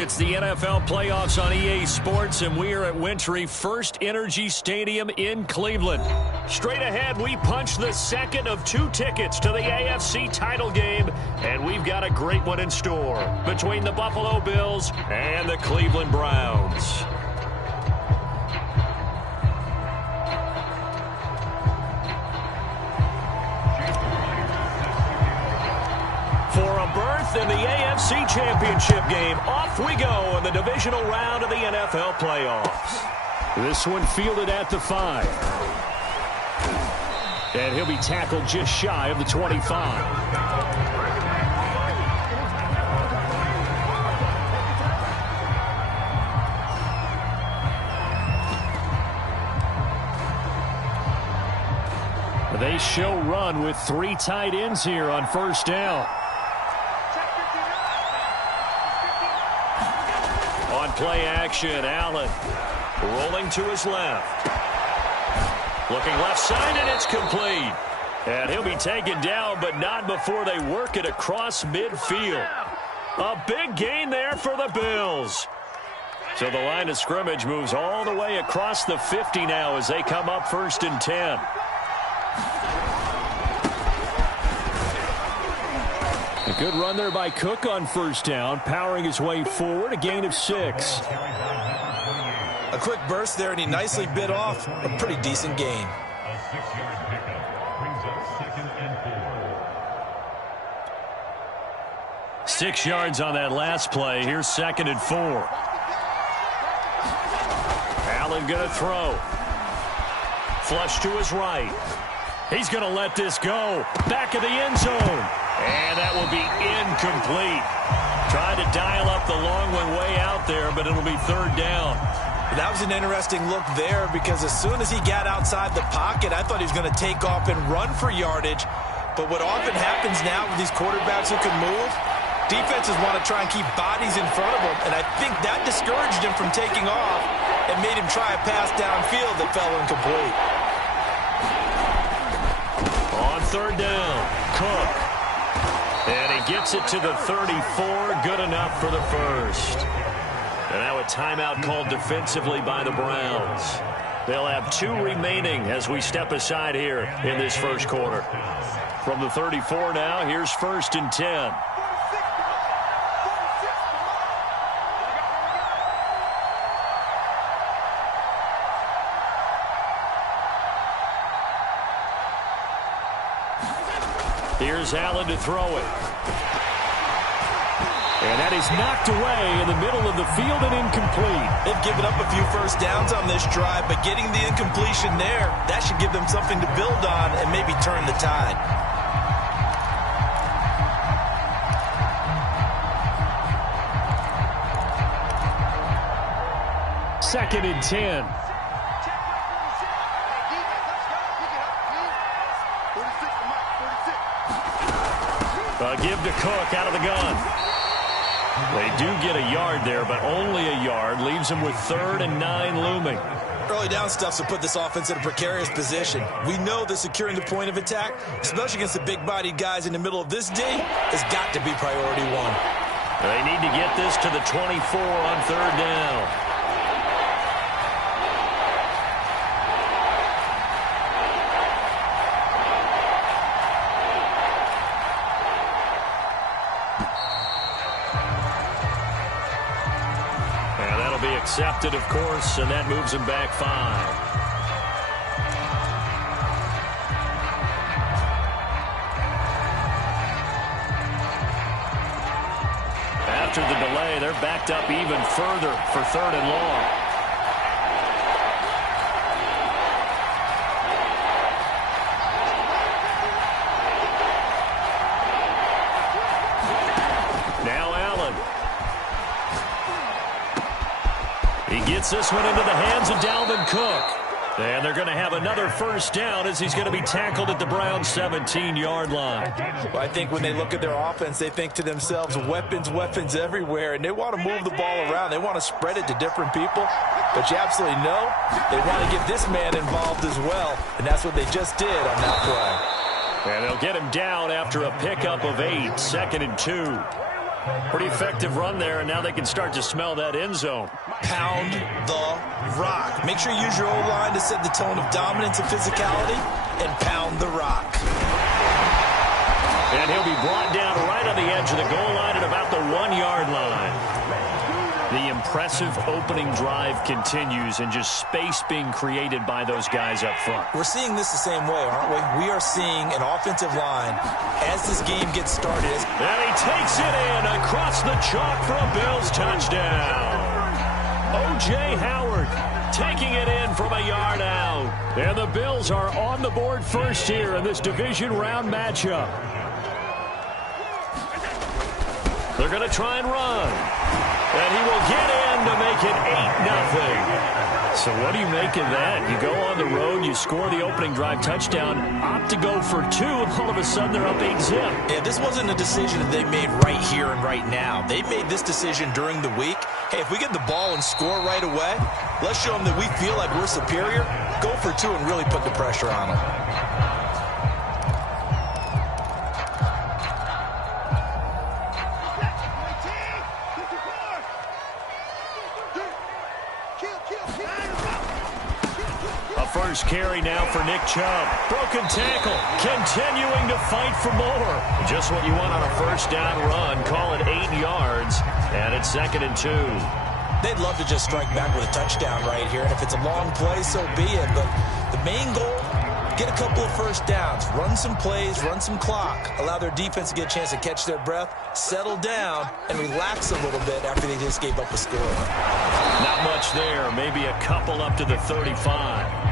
It's the NFL playoffs on EA Sports, and we are at Wintry First Energy Stadium in Cleveland. Straight ahead, we punch the second of 2 tickets to the AFC title game, and we've got a great one in store between the Buffalo Bills and the Cleveland Browns. For a berth in the AFC Championship game, off we go in the divisional round of the NFL playoffs. This one fielded at the 5. And he'll be tackled just shy of the 25. They show run with 3 tight ends here on first down. On play action, Allen rolling to his left. Looking left side, and it's complete. And he'll be taken down, but not before they work it across midfield. A big gain there for the Bills. So the line of scrimmage moves all the way across the 50 now as they come up 1st and 10. A good run there by Cook on first down, powering his way forward, a gain of 6. A quick burst there, and he nicely bit off a pretty decent gain. A 6-yard pickup brings up 2nd and 4. 6 yards on that last play. Here's 2nd and 4. Allen going to throw. Flush to his right. He's going to let this go. Back of the end zone. And that will be incomplete. Tried to dial up the long one way out there, but it'll be 3rd down. That was an interesting look there because as soon as he got outside the pocket, I thought he was going to take off and run for yardage. But what often happens now with these quarterbacks who can move, defenses want to try and keep bodies in front of them, and I think that discouraged him from taking off and made him try a pass downfield that fell incomplete. On 3rd down, Cook. And he gets it to the 34, good enough for the first. And now a timeout called defensively by the Browns. They'll have 2 remaining as we step aside here in this first quarter. From the 34 now, here's 1st and 10. Here's Allen to throw it. And that is knocked away in the middle of the field and incomplete. They've given up a few first downs on this drive, but getting the incompletion there, that should give them something to build on and maybe turn the tide. Second and 10. Give to Cook out of the gun. They do get a yard there, but only a yard. Leaves them with 3rd and 9 looming. Early down stuff to put this offense in a precarious position. We know that securing the point of attack, especially against the big-bodied guys in the middle of this day, has got to be priority 1. They need to get this to the 24 on 3rd down. Accepted, of course, and that moves him back 5. After the delay, they're backed up even further for 3rd and long. Now Allen. He gets this one into the hands of Dalvin Cook. And they're going to have another first down as he's going to be tackled at the Browns' 17-yard line. Well, I think when they look at their offense, they think to themselves, weapons, weapons everywhere, and they want to move the ball around. They want to spread it to different people. But you absolutely know they want to get this man involved as well, and that's what they just did on that play. And they'll get him down after a pickup of 8, 2nd and 2. Pretty effective run there, and now they can start to smell that end zone. Pound the rock. Make sure you use your O-line to set the tone of dominance and physicality, and pound the rock. And he'll be brought down right on the edge of the goal line at about the 1-yard line. The impressive opening drive continues, and just space being created by those guys up front. We're seeing this the same way, aren't we? We are seeing an offensive line as this game gets started. And he takes it in across the chalk for a Bills touchdown. O.J. Howard taking it in from a yard out. And the Bills are on the board first here in this division round matchup. They're going to try and run. And he will get in to make it 8-0. So what do you make of that? You go on the road, you score the opening drive touchdown, opt to go for 2, and all of a sudden they're up 8-0. Yeah, this wasn't a decision that they made right here and right now. They made this decision during the week. Hey, if we get the ball and score right away, let's show them that we feel like we're superior. Go for 2 and really put the pressure on them. First carry now for Nick Chubb. Broken tackle. Continuing to fight for more. Just what you want on a first down run. Call it 8 yards. And it's 2nd and 2. They'd love to just strike back with a touchdown right here. And if it's a long play, so be it. But the main goal, get a couple of first downs. Run some plays, run some clock. Allow their defense to get a chance to catch their breath, settle down, and relax a little bit after they just gave up a score. Not much there. Maybe a couple up to the 35.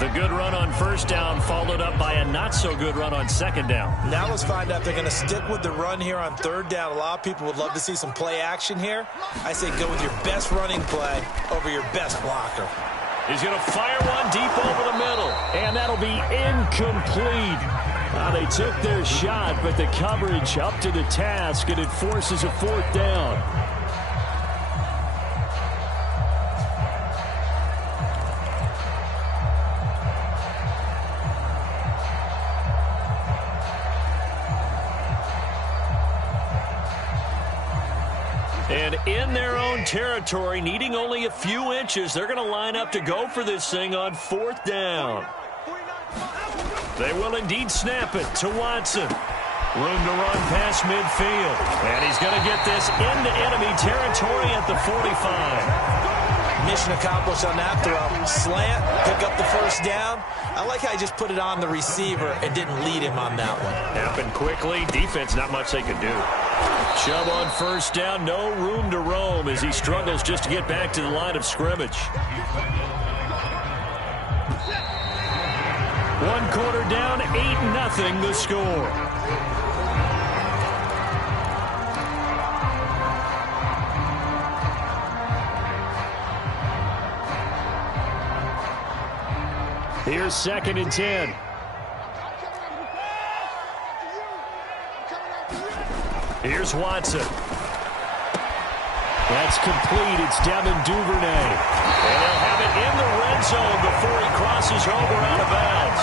The good run on first down followed up by a not-so-good run on second down. Now let's find out if they're going to stick with the run here on third down. A lot of people would love to see some play action here. I say go with your best running play over your best blocker. He's going to fire one deep over the middle, and that'll be incomplete. They took their shot, but the coverage up to the task, and it forces a 4th down. And in their own territory, needing only a few inches, they're going to line up to go for this thing on 4th down. They will indeed snap it to Watson. Room to run past midfield. And he's going to get this into enemy territory at the 45. Mission accomplished on that throw. Slant, pick up the first down. I like how he just put it on the receiver and didn't lead him on that one. Happened quickly. Defense, not much they could do. Chubb on first down, no room to roam as he struggles just to get back to the line of scrimmage. 1 quarter down, 8-0 the score. Here's 2nd and 10. Here's Watson. That's complete. It's Devin Duvernay. And they'll have it in the red zone before he crosses over out of bounds.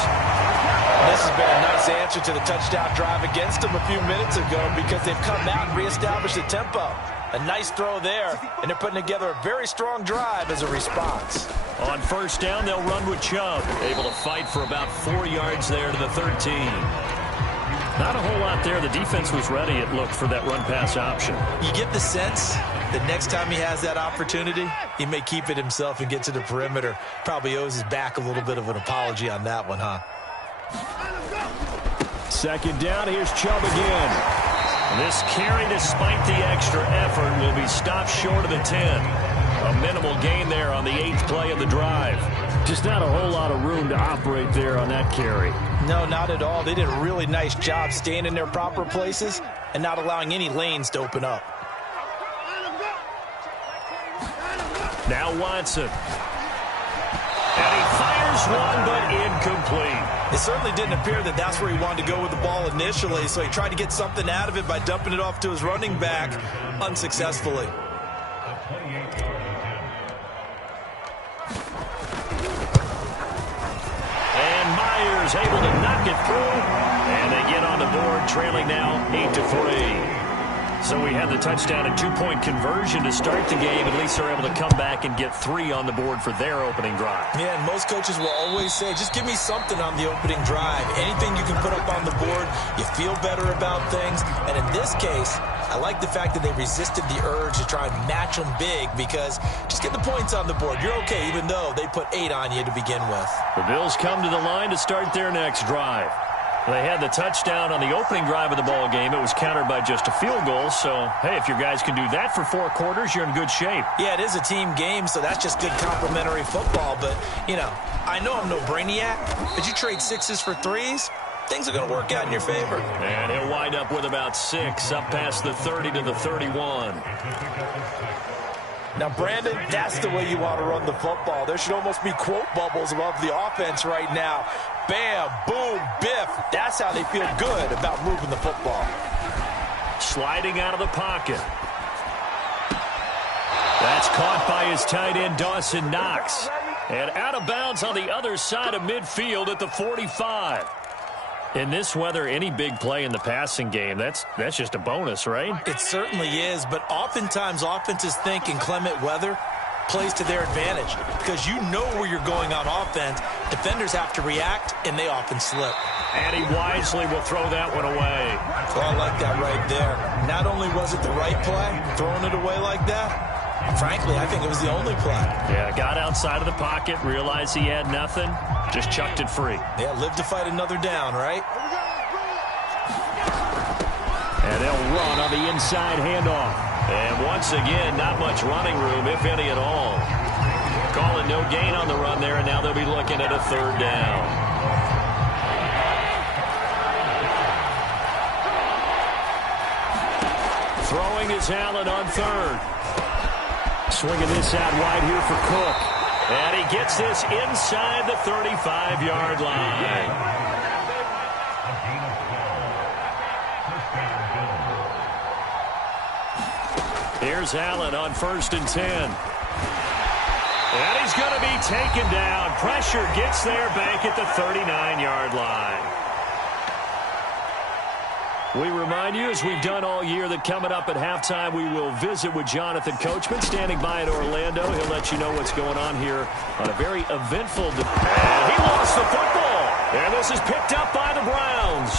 This has been a nice answer to the touchdown drive against them a few minutes ago because they've come out and reestablished the tempo. A nice throw there, and they're putting together a very strong drive as a response. On first down, they'll run with Chubb. Able to fight for about 4 yards there to the 13. Not a whole lot there. The defense was ready, it looked, for that run-pass option. You get the sense that next time he has that opportunity, he may keep it himself and get to the perimeter. Probably owes his back a little bit of an apology on that one, huh? 2nd down, here's Chubb again. This carry, despite the extra effort, will be stopped short of the 10. A minimal gain there on the 8th play of the drive. Just not a whole lot of room to operate there on that carry. No, not at all. They did a really nice job staying in their proper places and not allowing any lanes to open up. Now Watson. And he fires one, but incomplete. It certainly didn't appear that that's where he wanted to go with the ball initially, so he tried to get something out of it by dumping it off to his running back unsuccessfully. And Myers able to knock it through. And they get on the board, trailing now 8-3. So we had the touchdown and two-point conversion to start the game. At least they're able to come back and get 3 on the board for their opening drive. Yeah, and most coaches will always say, just give me something on the opening drive. Anything you can put up on the board, you feel better about things. And in this case, I like the fact that they resisted the urge to try and match them big, because just get the points on the board. You're okay, even though they put 8 on you to begin with. The Bills come to the line to start their next drive. They had the touchdown on the opening drive of the ball game. It was countered by just a field goal. So, hey, if your guys can do that for 4 quarters, you're in good shape. Yeah, it is a team game, so that's just good complimentary football. But, you know, I know I'm no brainiac, but you trade 6s for 3s, things are going to work out in your favor. And he'll wind up with about 6 up past the 30 to the 31. Now, Brandon, that's the way you want to run the football. There should almost be quote bubbles above the offense right now. Bam, boom, biff. That's how they feel good about moving the football. Sliding out of the pocket. That's caught by his tight end, Dawson Knox. And out of bounds on the other side of midfield at the 45. In this weather, any big play in the passing game, that's just a bonus, right? It certainly is, but oftentimes offenses think in clement weather plays to their advantage, because you know where you're going on offense. Defenders have to react, and they often slip. And he wisely will throw that one away. Oh, I like that right there. Not only was it the right play, throwing it away like that, frankly, I think it was the only play. Yeah, got outside of the pocket, realized he had nothing, just chucked it free. Yeah, live to fight another down, right? And they'll run on the inside handoff. And once again, not much running room, if any at all. Call it no gain on the run there, and now they'll be looking at a 3rd down. Throwing is Allen on 3rd. Swinging this out wide here for Cook. And he gets this inside the 35-yard line. Here's Allen on 1st and 10. And he's going to be taken down. Pressure gets there back at the 39-yard line. We remind you, as we've done all year, that coming up at halftime, we will visit with Jonathan Coachman, standing by in Orlando. He'll let you know what's going on here on a very eventful day. And he lost the football. And this is picked up by the Browns.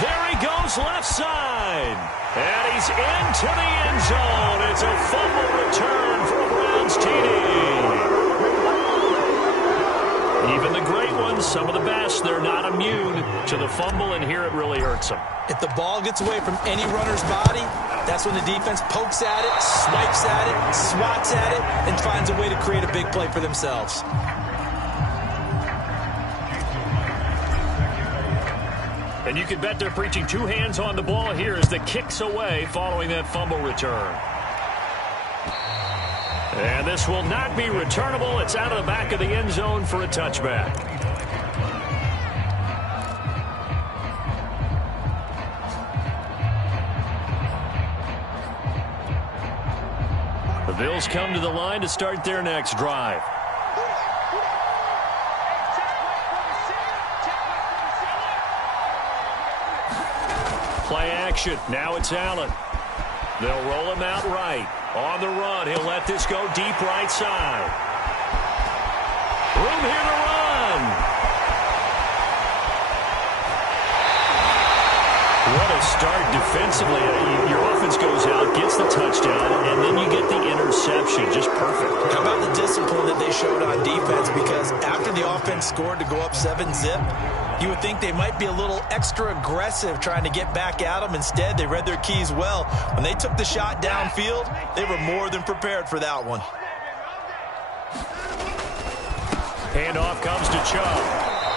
There he goes, left side. And he's into the end zone. It's a fumble return for a Browns TD. Even the great ones, some of the best, they're not immune to the fumble, and here it really hurts them. If the ball gets away from any runner's body, that's when the defense pokes at it, swipes at it, swats at it, and finds a way to create a big play for themselves. And you can bet they're preaching 2 hands on the ball here as the kick's away following that fumble return. And this will not be returnable. It's out of the back of the end zone for a touchback. The Bills come to the line to start their next drive. Play action. Now it's Allen. They'll roll him out right. On the run, he'll let this go deep right side. Room here to run. What a start defensively. Your offense goes out, gets the touchdown, and then you get the interception. Just perfect. How about the discipline that they showed on defense? Because after the offense scored to go up 7-zip, you would think they might be a little extra aggressive trying to get back at them. Instead, they read their keys well. When they took the shot downfield, they were more than prepared for that one. Handoff comes to Chubb.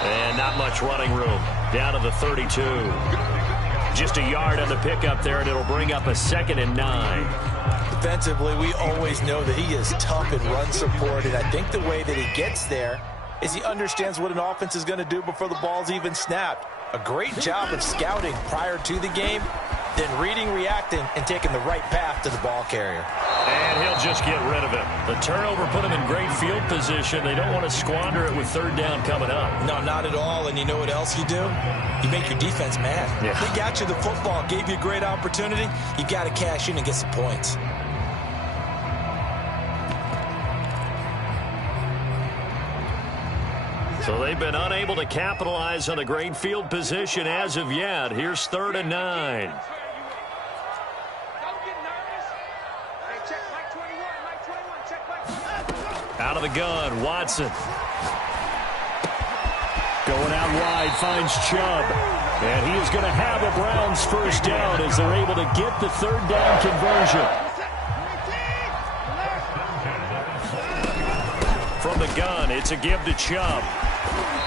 And not much running room. Down to the 32. Just a yard on the pickup there, and it'll bring up a 2nd and 9. Defensively, we always know that he is tough in run support, and I think the way that he gets there is he understands what an offense is going to do before the ball's even snapped. A great job of scouting prior to the game. then reading, reacting, and taking the right path to the ball carrier. And he'll just get rid of it. The turnover put him in great field position. They don't want to squander it with third down coming up. No, not at all. And you know what else you do? You make your defense mad. Yeah. They got you the football, gave you a great opportunity. You got to cash in and get some points. So they've been unable to capitalize on a great field position as of yet. Here's 3rd and 9. Out of the gun, Watson. Going out wide, finds Chubb. And he is going to have a Browns first down as they're able to get the third down conversion. From the gun, it's a give to Chubb.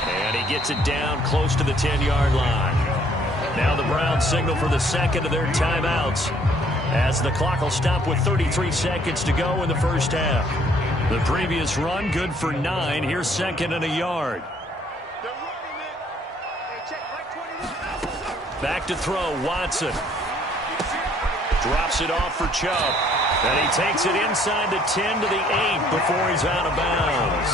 And he gets it down close to the 10-yard line. Now the Browns signal for the second of their timeouts as the clock will stop with 33 seconds to go in the first half. The previous run good for 9. Here's 2nd and a yard. Back to throw, Watson. Drops it off for Chubb. And he takes it inside the 10 to the 8 before he's out of bounds.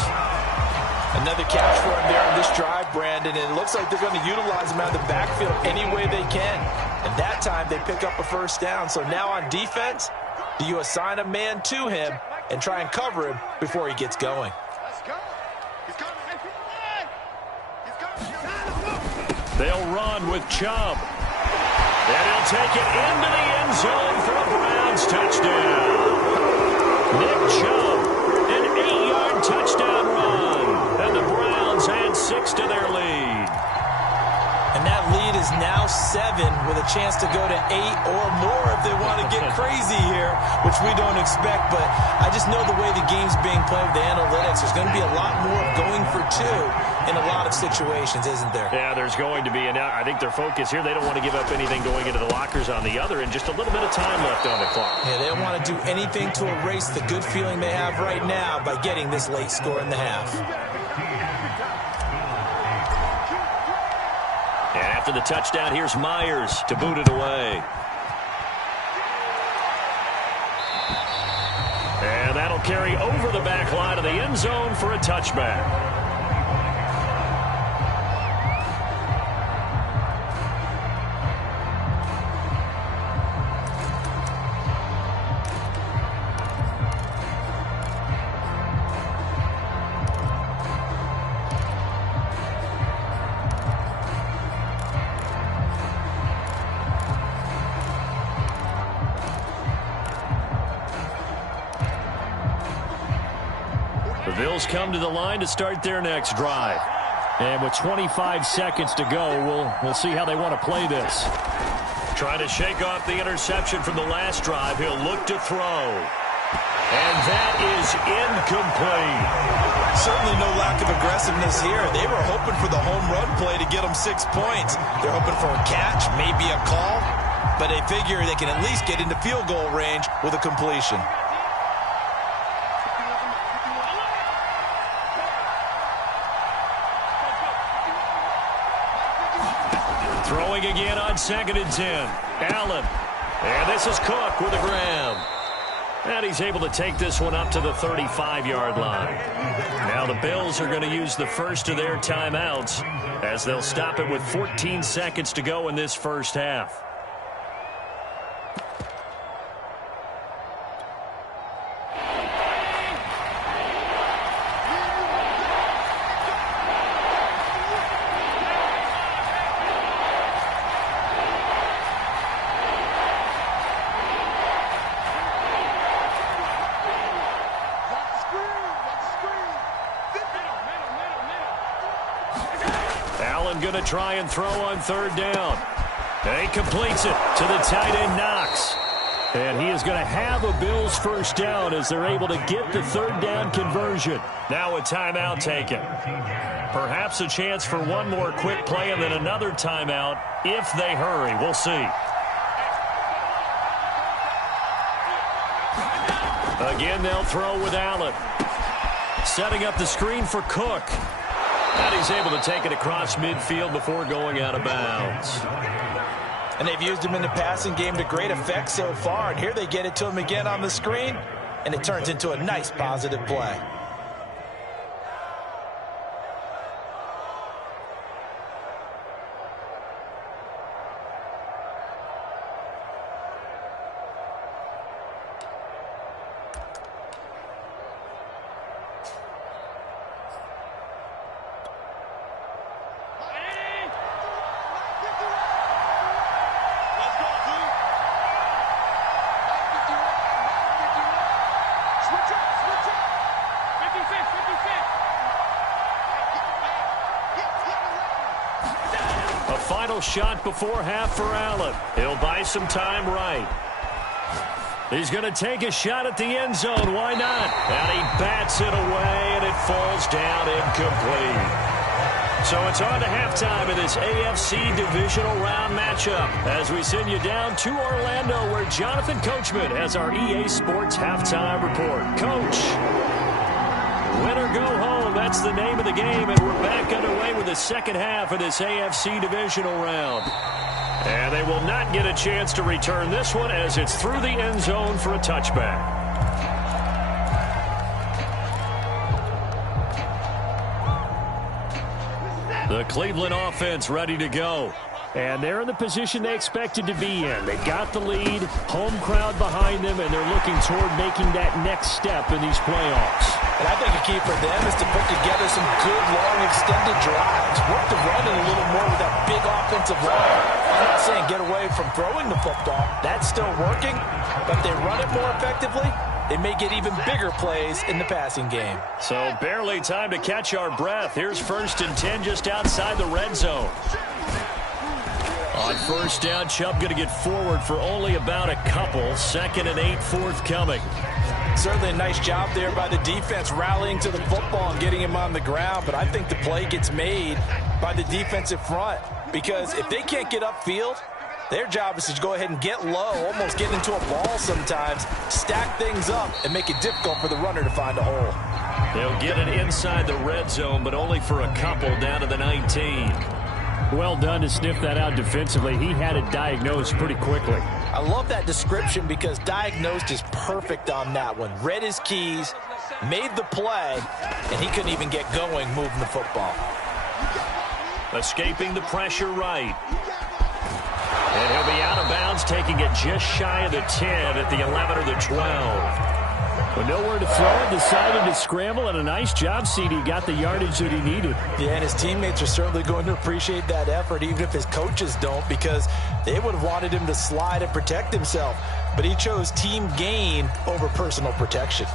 Another catch for him there on this drive, Brandon, and it looks like they're going to utilize him out of the backfield any way they can. And that time they pick up a first down. So now on defense, do you assign a man to him and try and cover him before he gets going? They'll run with Chubb. And he'll take it into the end zone for a Browns touchdown. Nick Chubb, an 8-yard touchdown run. And the Browns add 6 to their lead. And that lead is now 7 with a chance to go to 8 or more if they want to get crazy here, which we don't expect. But I just know the way the game's being played with the analytics, there's going to be a lot more going for 2 in a lot of situations, isn't there? Yeah, there's going to be. And I think their focus here, they don't want to give up anything going into the lockers on the other, and just a little bit of time left on the clock. Yeah, they don't want to do anything to erase the good feeling they have right now by getting this late score in the half. And after the touchdown, here's Myers to boot it away. And that'll carry over the back line of the end zone for a touchback. The Bills come to the line to start their next drive. And with 25 seconds to go, we'll see how they want to play this. Trying to shake off the interception from the last drive. He'll look to throw. And that is incomplete. Certainly no lack of aggressiveness here. They were hoping for the home run play to get them 6 points. They're hoping for a catch, maybe a call, but they figure they can at least get into field goal range with a completion. Throwing again on 2nd and 10. Allen. And this is Cook with a grab. And he's able to take this one up to the 35-yard line. Now the Bills are going to use the first of their timeouts as they'll stop it with 14 seconds to go in this first half. Going to try and throw on 3rd down. And he completes it to the tight end, Knox. And he is going to have a Bills first down as they're able to get the 3rd down conversion. Now a timeout taken. Perhaps a chance for one more quick play and then another timeout if they hurry. We'll see. Again, they'll throw with Allen. Setting up the screen for Cook. And he's able to take it across midfield before going out of bounds. And they've used him in the passing game to great effect so far. And here they get it to him again on the screen, and it turns into a nice positive play. Final shot before half for Allen. He'll buy some time right. He's going to take a shot at the end zone. Why not? And he bats it away, and it falls down incomplete. So it's on to halftime of this AFC divisional round matchup as we send you down to Orlando, where Jonathan Coachman has our EA Sports halftime report. Coach, win or go home, that's the name of the game, and we're back underway with the second half of this AFC divisional round. And they will not get a chance to return this one as it's through the end zone for a touchback. The Cleveland offense ready to go. And they're in the position they expected to be in. They've got the lead, home crowd behind them, and they're looking toward making that next step in these playoffs. And I think a key for them is to put together some good, long, extended drives. Work the run in a little more with that big offensive line. I'm not saying get away from throwing the football. That's still working. But if they run it more effectively, they may get even bigger plays in the passing game. So barely time to catch our breath. Here's 1st and 10 just outside the red zone. On first down, Chubb going to get forward for only about a couple. 2nd and 8 forthcoming. Certainly a nice job there by the defense rallying to the football and getting him on the ground. But I think the play gets made by the defensive front. Because if they can't get upfield, their job is to go ahead and get low, almost get into a ball sometimes, stack things up, and make it difficult for the runner to find a hole. They'll get it inside the red zone, but only for a couple down to the 19. Well done to sniff that out defensively. He had it diagnosed pretty quickly. I love that description because diagnosed is perfect on that one. Read his keys, made the play, and he couldn't even get going moving the football. Escaping the pressure right. And he'll be out of bounds, taking it just shy of the 10 at the 11 or the 12. With nowhere to throw it, decided to scramble, and a nice job, CD. Got the yardage that he needed. Yeah, and his teammates are certainly going to appreciate that effort, even if his coaches don't, because they would have wanted him to slide and protect himself. But he chose team gain over personal protection.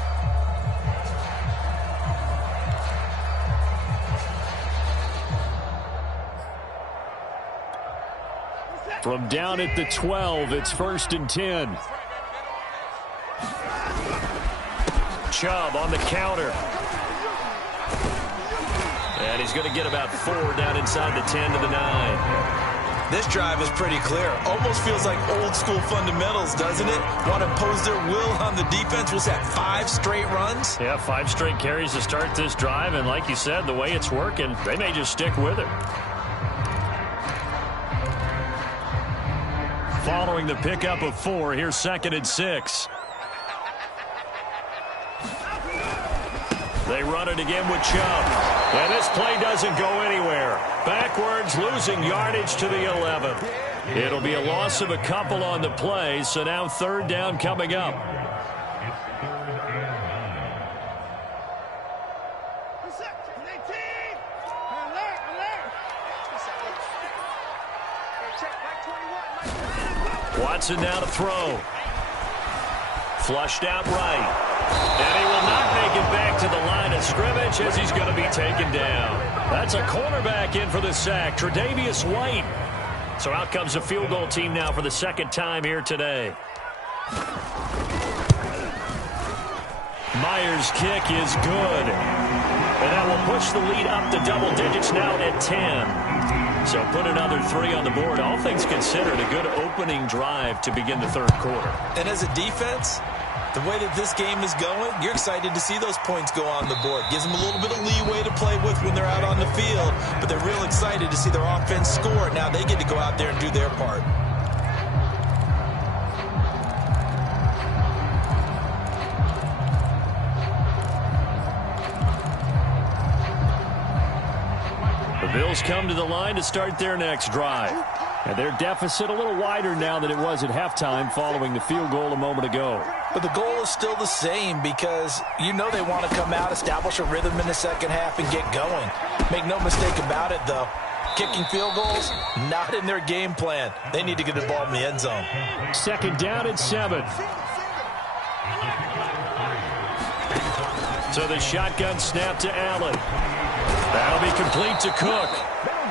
From down at the 12, it's 1st and 10. Chubb on the counter. And he's going to get about 4 down inside the 10 to the 9. This drive is pretty clear. Almost feels like old school fundamentals, doesn't it? Want to impose their will on the defense. Was that 5 straight runs? Yeah, 5 straight carries to start this drive. And like you said, the way it's working, they may just stick with it. Following the pickup of 4, here's 2nd and 6. They run it again with Chubb. And this play doesn't go anywhere. Backwards, losing yardage to the 11. It'll be a loss of a couple on the play, so now 3rd down coming up. Watson now to throw. Flushed out right. And he will not make it back to the line of scrimmage as he's going to be taken down. That's a cornerback in for the sack, Tre'Davious White. So out comes the field goal team now for the 2nd time here today. Myers' kick is good. And that will push the lead up to double digits now at 10. So put another 3 on the board. All things considered, a good opening drive to begin the 3rd quarter. And as a defense, the way that this game is going, you're excited to see those points go on the board. Gives them a little bit of leeway to play with when they're out on the field, but they're real excited to see their offense score. Now they get to go out there and do their part. Bills come to the line to start their next drive. And their deficit a little wider now than it was at halftime following the field goal a moment ago. But the goal is still the same because you know they want to come out, establish a rhythm in the second half, and get going. Make no mistake about it, though. Kicking field goals, not in their game plan. They need to get the ball in the end zone. Second down at 7. So the shotgun snap to Allen. That'll be complete to Cook.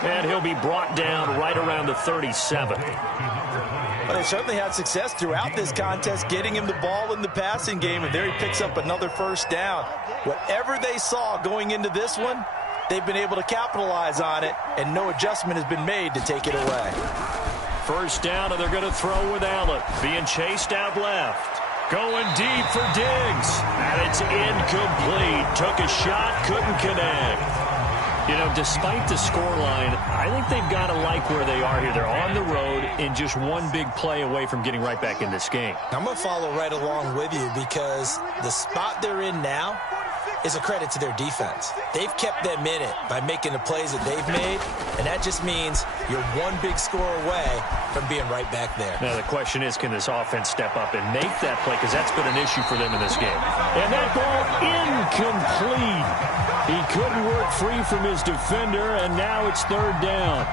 And he'll be brought down right around the 37. But they certainly had success throughout this contest getting him the ball in the passing game, and there he picks up another first down. Whatever they saw going into this one, they've been able to capitalize on it, and no adjustment has been made to take it away. First down, and they're going to throw with Allen. Being chased out left. Going deep for Diggs. And it's incomplete. Took a shot, couldn't connect. You know, despite the scoreline, I think they've got to like where they are here. They're on the road and just one big play away from getting right back in this game. I'm going to follow right along with you because the spot they're in now is a credit to their defense. They've kept them in it by making the plays that they've made, and that just means you're one big score away from being right back there. Now, the question is, can this offense step up and make that play? Because that's been an issue for them in this game. And that ball incomplete. He couldn't work free from his defender, and now it's third down.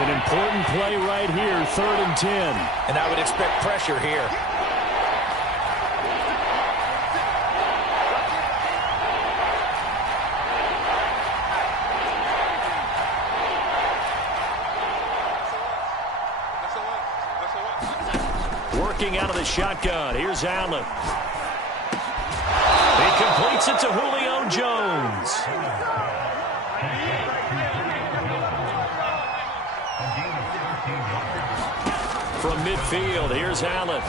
An important play right here, 3rd and 10. And I would expect pressure here. Working out of the shotgun. Here's Allen. He completes it to Julio Jones. From midfield, here's Allen.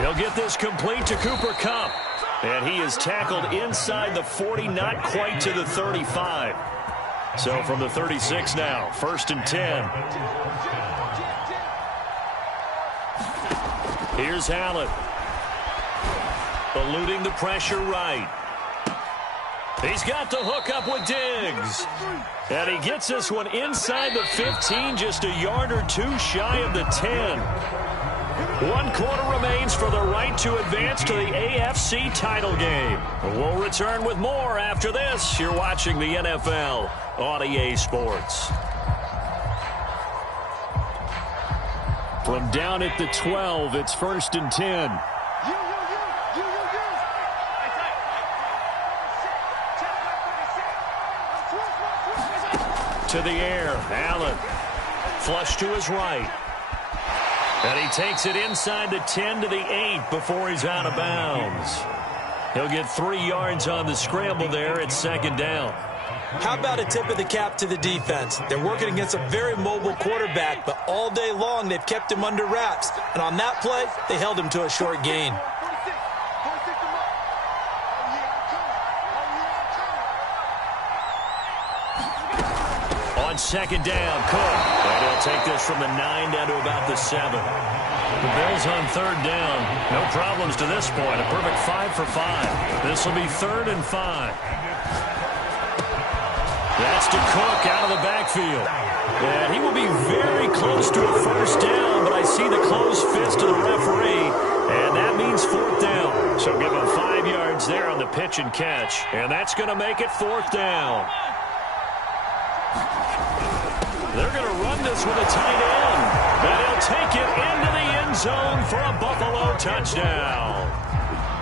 He'll get this complete to Cooper Kupp. And he is tackled inside the 40, not quite to the 35. So from the 36 now, 1st and 10. Here's Allen. Eluding the pressure right. He's got the hook up with Diggs. And he gets this one inside the 15, just a yard or two shy of the 10. 1 quarter remains for the right to advance to the AFC title game. We'll return with more after this. You're watching the NFL on EA Sports. From down at the 12, it's 1st and 10. To the air, Allen. Flush to his right. And he takes it inside the 10 to the 8 before he's out of bounds. He'll get 3 yards on the scramble there at 2nd down. How about a tip of the cap to the defense? They're working against a very mobile quarterback, but all day long they've kept him under wraps. And on that play, they held him to a short gain. On 2nd down, Cook. And he'll take this from the 9 down to about the 7. The Bills on 3rd down. No problems to this point. A perfect 5 for 5. This will be 3rd and 5. That's to Cook out of the backfield. And he will be very close to a 1st down, but I see the closed fist of the referee, and that means 4th down. So give him 5 yards there on the pitch and catch, and that's going to make it 4th down. They're going to run this with a tight end, and he'll take it into the end zone for a Buffalo touchdown.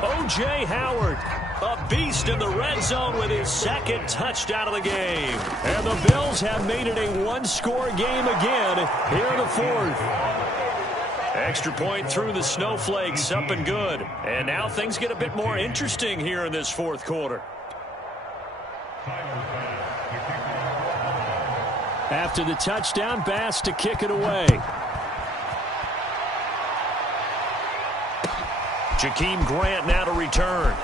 O.J. Howard, a beast in the red zone with his 2nd touchdown of the game. And the Bills have made it a 1-score game again here in the 4th. Extra point through the snowflakes, up and good. And now things get a bit more interesting here in this 4th quarter. After the touchdown, Bass to kick it away. Jakeem Grant now to return.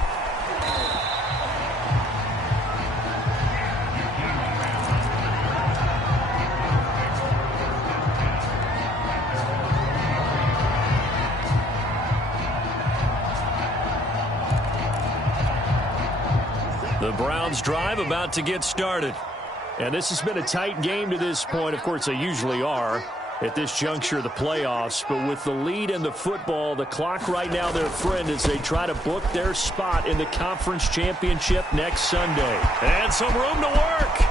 The Browns drive about to get started. And this has been a tight game to this point. Of course, they usually are at this juncture of the playoffs. But with the lead in the football, the clock right now their friend as they try to book their spot in the conference championship next Sunday. And some room to work.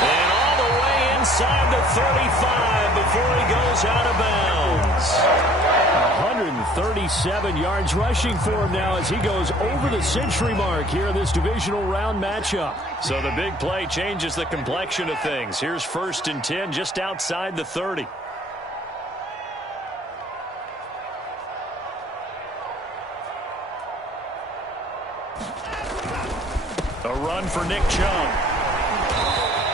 And all the way inside the 35 before he goes out of bounds. 137 yards rushing for him now as he goes over the century mark here in this divisional round matchup. So the big play changes the complexion of things. Here's 1st and 10 just outside the 30. A run for Nick Chubb.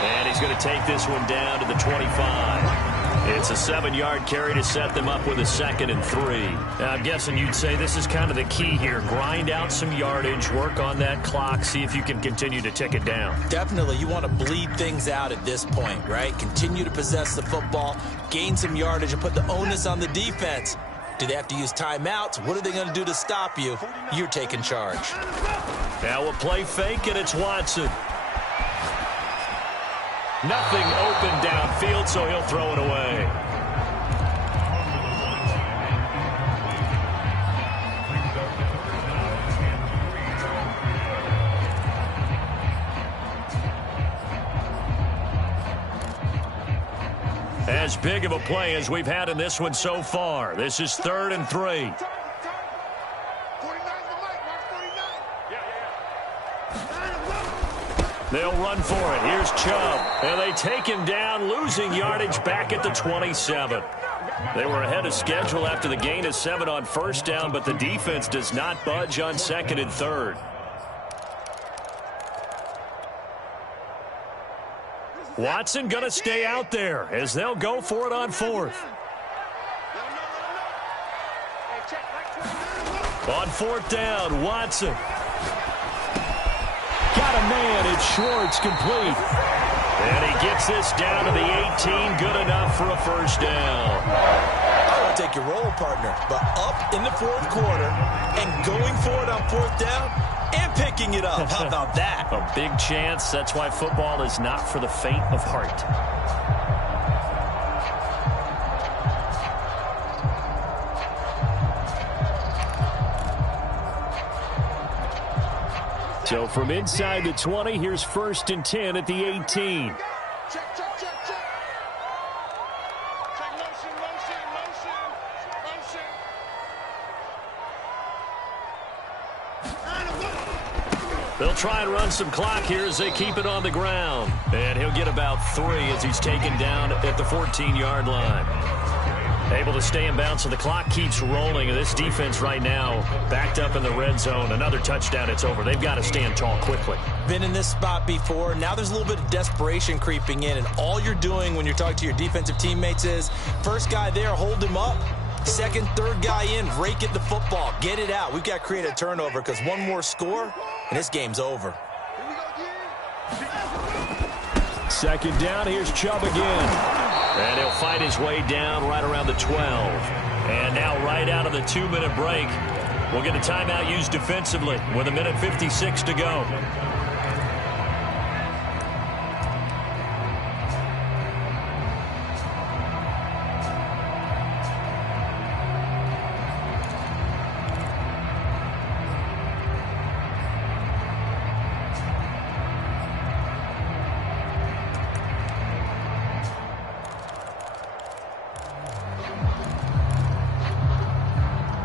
And he's going to take this one down to the 25. It's a 7-yard carry to set them up with a 2nd and 3. Now, I'm guessing you'd say this is kind of the key here. Grind out some yardage, work on that clock, see if you can continue to tick it down. Definitely. You want to bleed things out at this point, right? Continue to possess the football, gain some yardage, and put the onus on the defense. Do they have to use timeouts? What are they going to do to stop you? You're taking charge. Now a play fake, and it's Watson. Nothing open downfield, so he'll throw it away. As big of a play as we've had in this one so far. This is 3rd and 3. They'll run for it. Here's Chubb. And they take him down, losing yardage back at the 27. They were ahead of schedule after the gain of 7 on 1st down, but the defense does not budge on 2nd and 3rd. Watson going to stay out there as they'll go for it on 4th. On 4th down, Watson. Got a man. It's Schwartz, complete. And he gets this down to the 18. Good enough for a 1st down. I won't take your role, partner, but up in the 4th quarter and going for it on 4th down and picking it up. How about that? A big chance. That's why football is not for the faint of heart. So from inside the 20, here's 1st and 10 at the 18. Check. Motion. They'll try and run some clock here as they keep it on the ground. And he'll get about 3 as he's taken down at the 14-yard line. Able to stay in bounds, so the clock keeps rolling. And this defense right now backed up in the red zone. Another touchdown, it's over. They've got to stand tall quickly. Been in this spot before. Now there's a little bit of desperation creeping in. And all you're doing when you're talking to your defensive teammates is, first guy there, hold him up. Second, third guy in, rake at the football. Get it out. We've got to create a turnover because one more score, and this game's over. 2nd down, here's Chubb again. And he'll fight his way down right around the 12. And now right out of the 2-minute break, we'll get a timeout used defensively with 1:56 to go.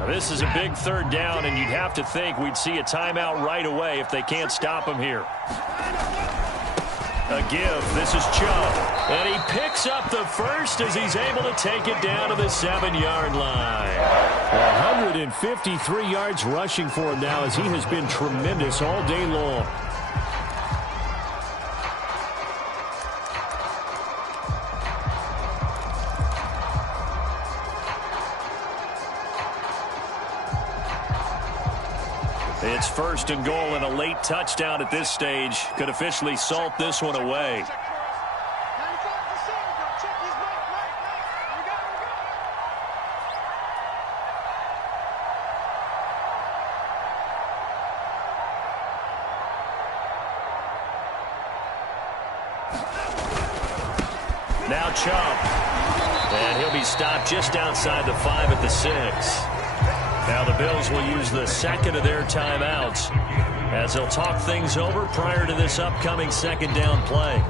This is a big 3rd down, and you'd have to think we'd see a timeout right away if they can't stop him here. A give. This is Chubb. And he picks up the 1st as he's able to take it down to the 7-yard line. 153 yards rushing for him now as he has been tremendous all day long. It's 1st and goal, and a late touchdown at this stage could officially salt this one away. Now Chubb. And he'll be stopped just outside the 5 at the 6. Now the Bills will use the second of their timeouts as they'll talk things over prior to this upcoming second down play.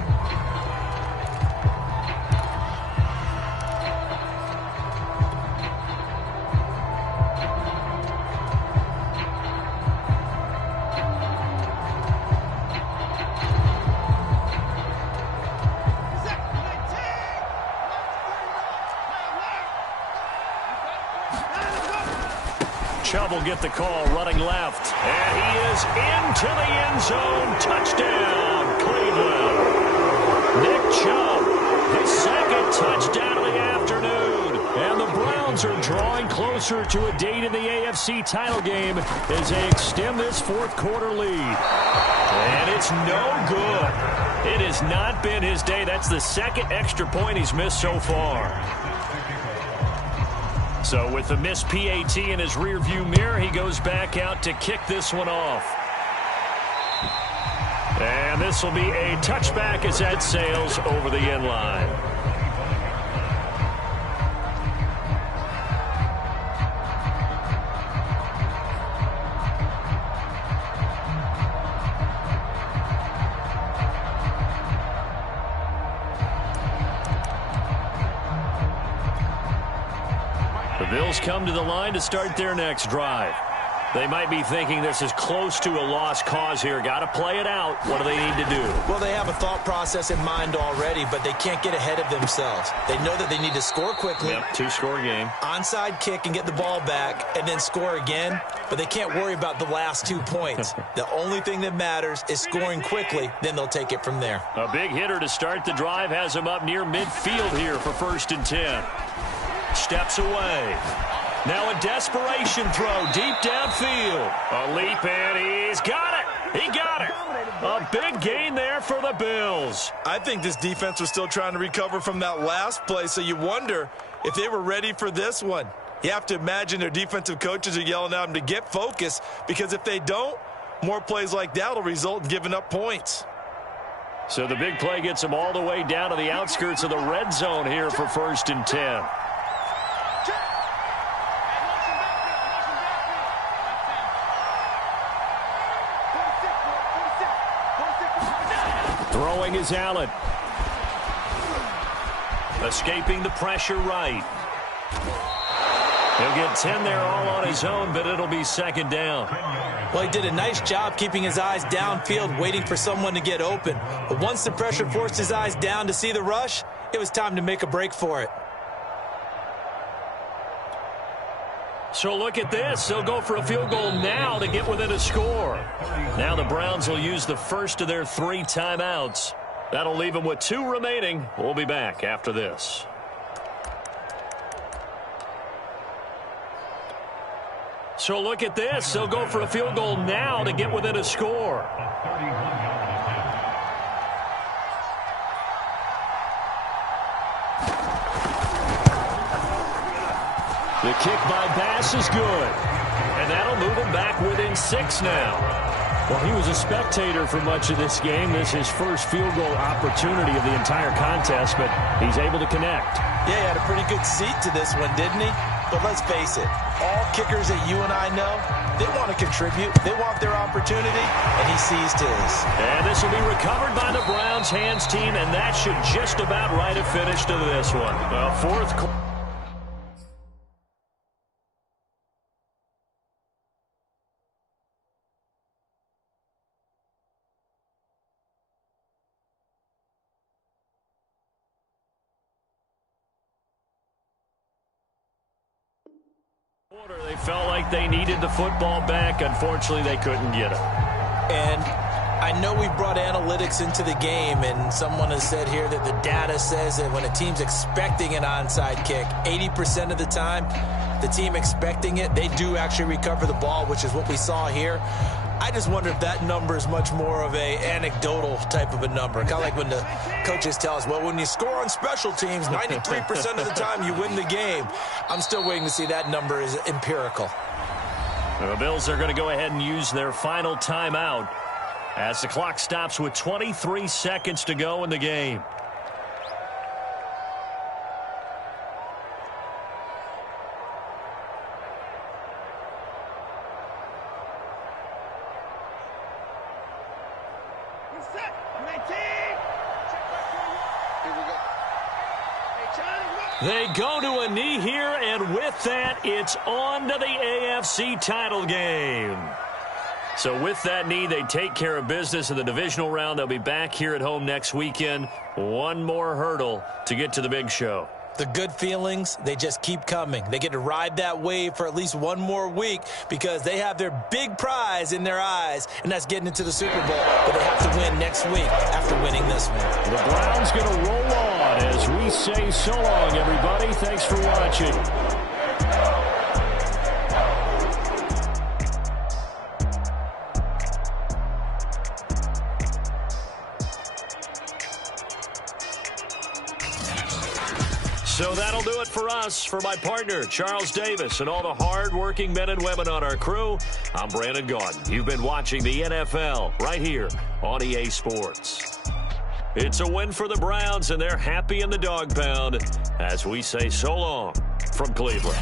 Chubb will get the call, running left. And he is into the end zone. Touchdown, Cleveland. Nick Chubb, his second touchdown of the afternoon. And the Browns are drawing closer to a date in the AFC title game as they extend this fourth quarter lead. And it's no good. It has not been his day. That's the second extra point he's missed so far. So with the missed PAT in his rearview mirror, he goes back out to kick this one off. And this will be a touchback as that sails over the end line. The Bills come to the line to start their next drive. They might be thinking this is close to a lost cause here. Got to play it out. What do they need to do? Well, they have a thought process in mind already, but they can't get ahead of themselves. They know that they need to score quickly. Yep, two-score game. Onside kick and get the ball back and then score again, but they can't worry about the last 2 points. The only thing that matters is scoring quickly, then they'll take it from there. A big hitter to start the drive has him up near midfield here for 1st and 10. Steps away. Now a desperation throw deep downfield. A leap, and he's got it. He got it. A big gain there for the Bills. I think this defense was still trying to recover from that last play, so you wonder if they were ready for this one. You have to imagine their defensive coaches are yelling at them to get focused, because if they don't, more plays like that will result in giving up points. So the big play gets them all the way down to the outskirts of the red zone here for 1st and 10. Throwing is Allen. Escaping the pressure right. He'll get 10 there all on his own, but it'll be 2nd down. Well, he did a nice job keeping his eyes downfield, waiting for someone to get open. But once the pressure forced his eyes down to see the rush, it was time to make a break for it. So look at this. They'll go for a field goal now to get within a score. Now the Browns will use the first of their 3 timeouts. That'll leave them with 2 remaining. We'll be back after this. So look at this. They'll go for a field goal now to get within a score. The kick by Bass is good. And that'll move him back within 6 now. Well, he was a spectator for much of this game. This is his first field goal opportunity of the entire contest, but he's able to connect. Yeah, he had a pretty good seat to this one, didn't he? But let's face it, all kickers that you and I know, they want to contribute. They want their opportunity, and he seized his. And this will be recovered by the Browns hands team, and that should just about write a finish to this one. Fourth quarter. They felt like they needed the football back. Unfortunately, they couldn't get it. And I know we brought analytics into the game, and someone has said here that the data says that when a team's expecting an onside kick, 80% of the time, the team expecting it, they do actually recover the ball, which is what we saw here. I just wonder if that number is much more of a anecdotal type of a number. Kind of like when the coaches tell us, well, when you score on special teams, 93% of the time you win the game. I'm still waiting to see that number is empirical. The Bills are going to go ahead and use their final timeout as the clock stops with 23 seconds to go in the game. They go to a knee here, and with that, it's on to the AFC title game. So with that knee, they take care of business in the divisional round. They'll be back here at home next weekend. One more hurdle to get to the big show. The good feelings, they just keep coming. They get to ride that wave for at least one more week because they have their big prize in their eyes, and that's getting into the Super Bowl. But they have to win next week after winning this one. The Browns going to roll on as we say so long, everybody. Thanks for watching. So that'll do it for us. For my partner, Charles Davis, and all the hard-working men and women on our crew, I'm Brandon Gaudin. You've been watching the NFL right here on EA Sports. It's a win for the Browns, and they're happy in the dog pound as we say so long from Cleveland.